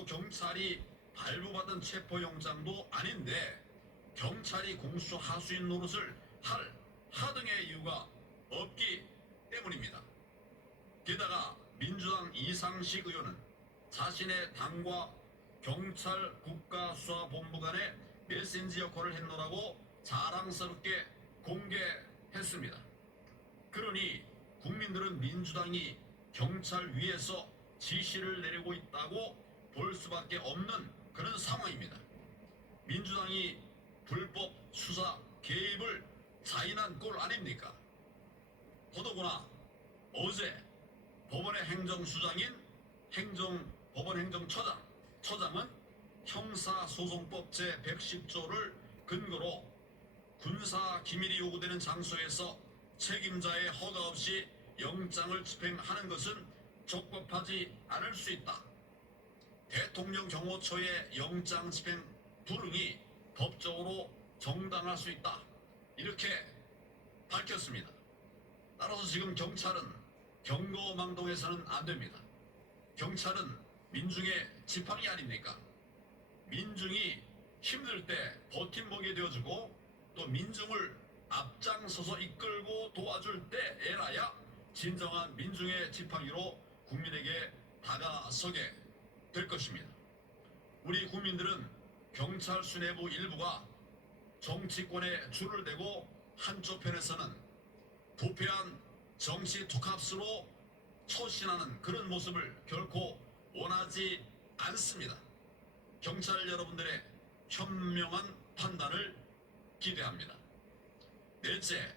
또 경찰이 발부받은 체포영장도 아닌데 경찰이 공수하수인 노릇을 할 하등의 이유가 없기 때문입니다. 게다가 민주당 이상식 의원은 자신의 당과 경찰 국가수사본부 간의 메신저 역할을 했노라고 자랑스럽게 공개했습니다. 그러니 국민들은 민주당이 경찰 위에서 지시를 내리고 있다고 볼 수밖에 없는 그런 상황입니다. 민주당이 불법 수사 개입을 자인한 꼴 아닙니까? 더더구나 어제 법원의 행정수장인 법원 행정처장은 형사소송법 제110조를 근거로 군사 기밀이 요구되는 장소에서 책임자의 허가 없이 영장을 집행하는 것은 적법하지 않을 수 있다. 대통령 경호처의 영장 집행 불응이 법적으로 정당할 수 있다. 이렇게 밝혔습니다. 따라서 지금 경찰은 경거망동해서는 안 됩니다. 경찰은 민중의 지팡이 아닙니까? 민중이 힘들 때 버팀목이 되어주고 또 민중을 앞장서서 이끌고 도와줄 때에라야 진정한 민중의 지팡이로 국민에게 다가서게 될 것입니다. 우리 국민들은 경찰 수뇌부 일부가 정치권에 줄을 대고 한쪽 편에서는 부패한 정치 투캅스로 처신하는 그런 모습을 결코 원하지 않습니다. 경찰 여러분들의 현명한 판단을 기대합니다. 넷째,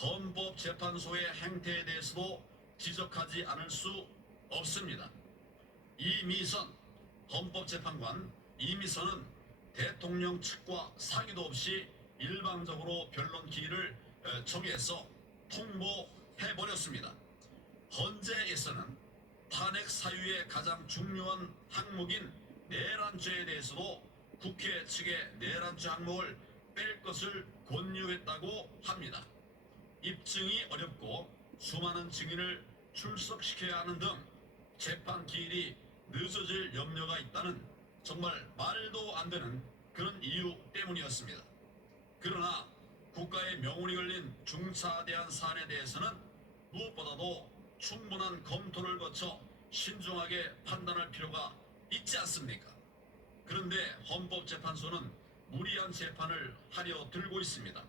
헌법재판소의 행태에 대해서도 지적하지 않을 수 없습니다. 이미선 헌법재판관 이미선은 대통령 측과 상의도 없이 일방적으로 변론 기일을 정해서 통보해버렸습니다. 헌재에서는 탄핵 사유의 가장 중요한 항목인 내란죄에 대해서도 국회 측의 내란죄 항목을 뺄 것을 권유했다고 합니다. 입증이 어렵고 수많은 증인을 출석시켜야 하는 등 재판 기일이 늦어질 염려가 있다는 정말 말도 안 되는 그런 이유 때문이었습니다. 그러나 국가의 명운이 걸린 중차대한 사안에 대해서는 무엇보다도 충분한 검토를 거쳐 신중하게 판단할 필요가 있지 않습니까? 그런데 헌법재판소는 무리한 재판을 하려 들고 있습니다.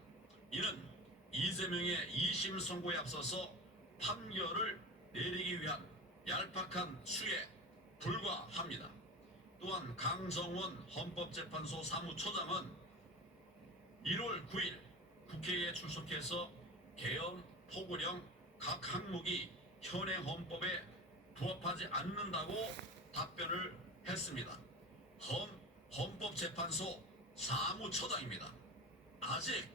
이는 이재명의 2심 선고에 앞서서 판결을 내리기 위한 얄팍한 수에 불과합니다. 또한 강정원 헌법재판소 사무처장은 1월 9일 국회에 출석해서 계엄, 포고령 각 항목이 현행 헌법에 부합하지 않는다고 답변을 했습니다. 헌법재판소 사무처장입니다. 아직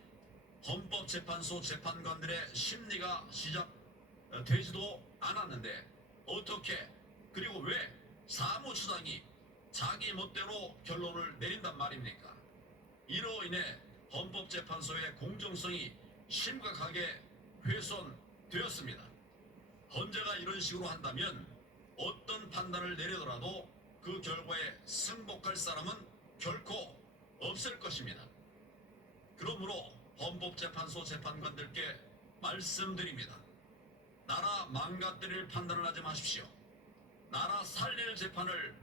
헌법재판소 재판관들의 심리가 시작되지도 않았는데 어떻게 그리고 왜 사무처장이 자기 멋대로 결론을 내린단 말입니까? 이로 인해 헌법재판소의 공정성이 심각하게 훼손되었습니다. 헌재가 이런 식으로 한다면 어떤 판단을 내리더라도 그 결과에 승복할 사람은 결코 없을 것입니다. 그러므로 헌법재판소 재판관들께 말씀드립니다. 나라 망가뜨릴 판단을 하지 마십시오. 나라 살릴 재판을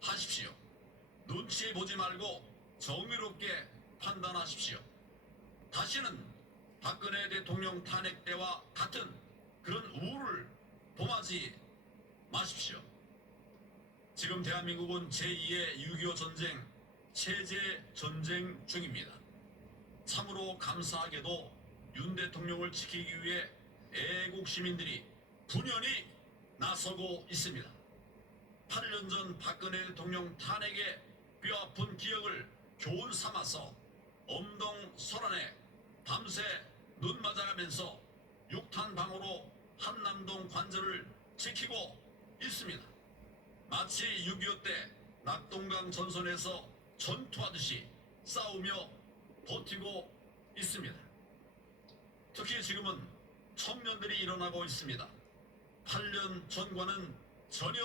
하십시오. 눈치 보지 말고 정의롭게 판단하십시오. 다시는 박근혜 대통령 탄핵 때와 같은 그런 우를 범하지 마십시오. 지금 대한민국은 제2의 6.25 전쟁, 체제 전쟁 중입니다. 참으로 감사하게도 윤 대통령을 지키기 위해 애국 시민들이 분연히 나서고 있습니다. 8년 전 박근혜 대통령 탄핵의 뼈아픈 기억을 교훈 삼아서 엄동설안에 밤새 눈 맞아가면서 육탄방어로 한남동 관절을 지키고 있습니다. 마치 6.25 때 낙동강 전선에서 전투하듯이 싸우며 버티고 있습니다. 특히 지금은 청년들이 일어나고 있습니다. 8년 전과는 전혀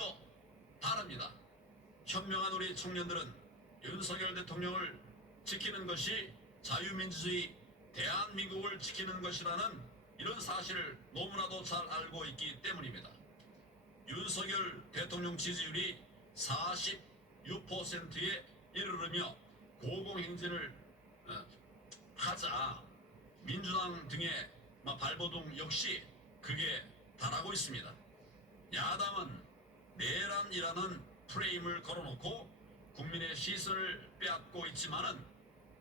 다릅니다. 현명한 우리 청년들은 윤석열 대통령을 지키는 것이 자유민주주의 대한민국을 지키는 것이라는 이런 사실을 너무나도 잘 알고 있기 때문입니다. 윤석열 대통령 지지율이 46%에 이르르며 고공행진을 하자 민주당 등의 발버둥 역시 극에 달하고 있습니다. 야당은 내란이라는 프레임을 걸어놓고 국민의 시선을 빼앗고 있지만은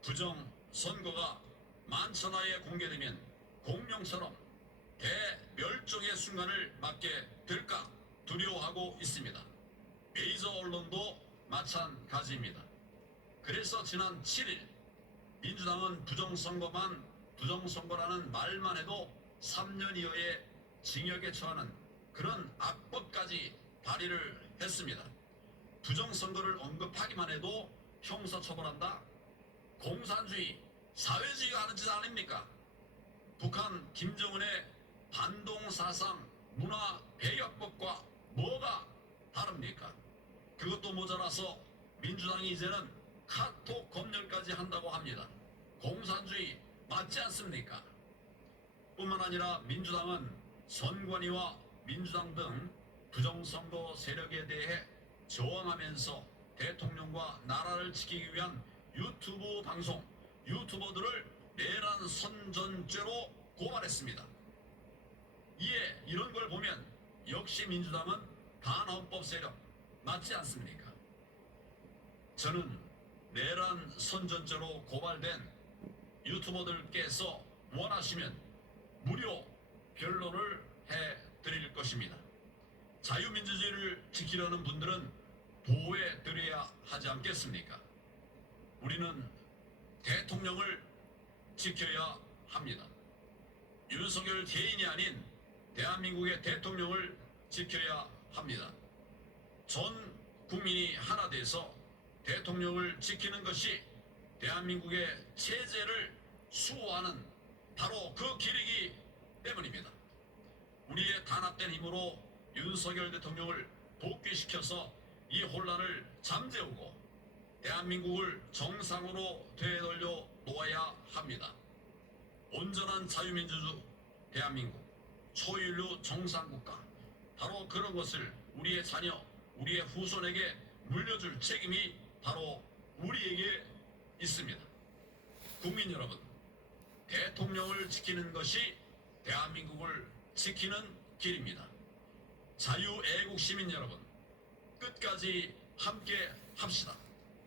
부정선거가 만천하에 공개되면 공룡처럼 대멸종의 순간을 맞게 될까 두려워하고 있습니다. 메이저 언론도 마찬가지입니다. 그래서 지난 7일 민주당은 부정선거라는 말만 해도 3년 이하의 징역에 처하는 그런 악법까지 발의를 했습니다. 부정선거를 언급하기만 해도 형사처벌한다? 공산주의, 사회주의가 하는 짓 아닙니까? 북한 김정은의 반동사상 문화 배격법과 뭐가 다릅니까? 그것도 모자라서 민주당이 이제는 카톡 검열까지 한다고 합니다. 공산주의 맞지 않습니까? 뿐만 아니라 민주당은 선관위와 민주당 등 부정선거 세력에 대해 저항하면서 대통령과 나라를 지키기 위한 유튜브 방송, 유튜버들을 내란 선전죄로 고발했습니다. 이에 이런 걸 보면 역시 민주당은 반헌법 세력 맞지 않습니까? 저는 내란 선전죄로 고발된 유튜버들께서 원하시면 무료 변론을 해드릴 것입니다. 자유민주주의를 지키려는 분들은 보호해드려야 하지 않겠습니까? 우리는 대통령을 지켜야 합니다. 윤석열 개인이 아닌 대한민국의 대통령을 지켜야 합니다. 전 국민이 하나 돼서 대통령을 지키는 것이 대한민국의 체제를 수호하는 바로 그 길이기 때문입니다. 우리의 단합된 힘으로 윤석열 대통령을 복귀시켜서 이 혼란을 잠재우고 대한민국을 정상으로 되돌려 놓아야 합니다. 온전한 자유민주주 대한민국, 초인류 정상국가, 바로 그런 것을 우리의 자녀, 우리의 후손에게 물려줄 책임이 바로 우리에게 있습니다. 국민 여러분, 대통령을 지키는 것이 대한민국을 지키는 길입니다. 자유애국 시민 여러분, 끝까지 함께 합시다.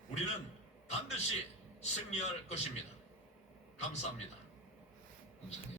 우리는 반드시 승리할 것입니다. 감사합니다.